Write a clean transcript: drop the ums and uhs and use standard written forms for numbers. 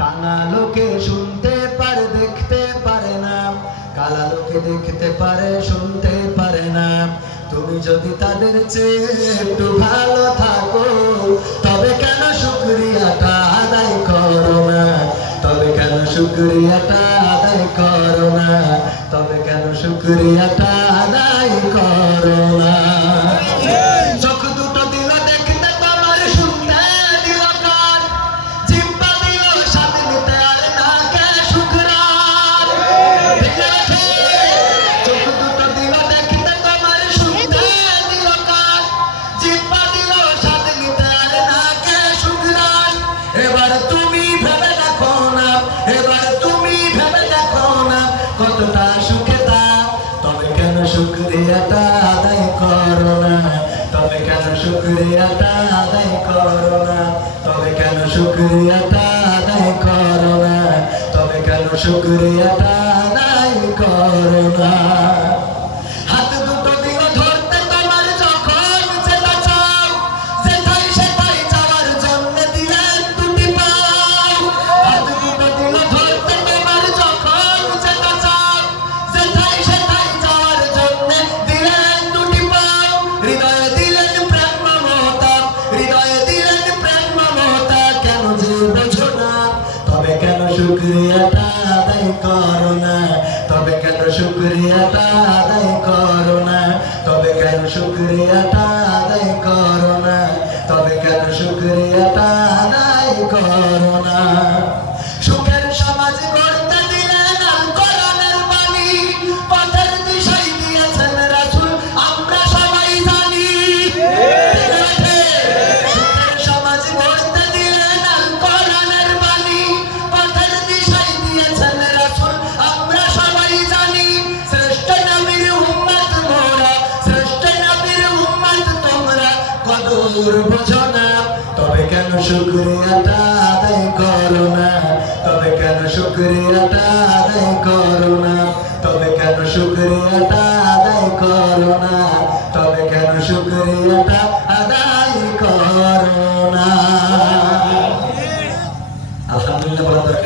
কানা লোকে শুনতে পারে দেখতে পারে না, কালা লোকে দেখতে পারে শুনতে পারে না। তুমি যদি তাদের চেয়ে একটু ভালো থাকো, তবে কেন শুকরিয়াটা আদায় করো না? তবে কেন শুকরিয়াটা আদায় করো না? তবে কেন শুকরিয়াটা আদায় করো না? চোখ দুটো দিল দেখতে তোমার, শুনতে দিল কান, জিহ্বা দিল স্বাদ নিতে আর নাকে শুকরান। চোখ দুটো দিল দেখতে তোমার, শুনতে দিল কান, জিহ্বা দিল স্বাদ নিতে আর নাকে শুকরান। এবার তুমি ভেবে দেখো না, এবার তুমি ভেবে দেখো না কতটা সুখে তা। তবে কেন শুকরিয়াটা আদায় করো না? তবে কেন শুকরিয়াটা আদায় করো না? তবে কেন শুকরিয়াটা আদায় করো না? তবে কেন শুকরিয়াটা আদায় করো না? হাত দুটো দিল ধরতে তোমার, যখন যেটা চাও যেটাই সেটাই চাওয়ার জন্য দিলেন দুটি পাও। হাত দুটো দিল ধরতে তোমার, যখন যেটা চাও যেটাই সেটাই চাওয়ার জন্য দিলেন দুটি পাও। হৃদয়ে দিলেন প্রেম মমতা, হৃদয়ে দিলেন প্রেম মমতা, কেন যে বোঝো না? তবে কেন শুকরিয়াটা আদায় করো না? তবে কেন শুকরিয়াটা আদায় করো না? তবে কেন শুকরিয়াটা আদায় করো না? তবে কেন শুকরিয়াটা আদায় করো না? সুখের সমাজ গড়তে দিলেন আল কোরআনের বাণী, পথের দিশাই দিয়েছেন রাসূল আমরা সবাই জানি। সুখের সমাজ গড়তে দিলেন আল কোরআনের বাণী, পথের দিশাই দিয়েছেন রাসূল আমরা সবাই জানি। শ্রেষ্ঠ নবীর উম্মত মোরা, শ্রেষ্ঠ নবীর উম্মত তোমরা, কদর বোঝো না? তবে কেন শুকরিয়াটা আদায় করো না? তবে কেন শুকরিয়াটা আদায় করো না? তবে কেন শুকরিয়াটা আদায় করো না? তবে কেন শুকরিয়াটা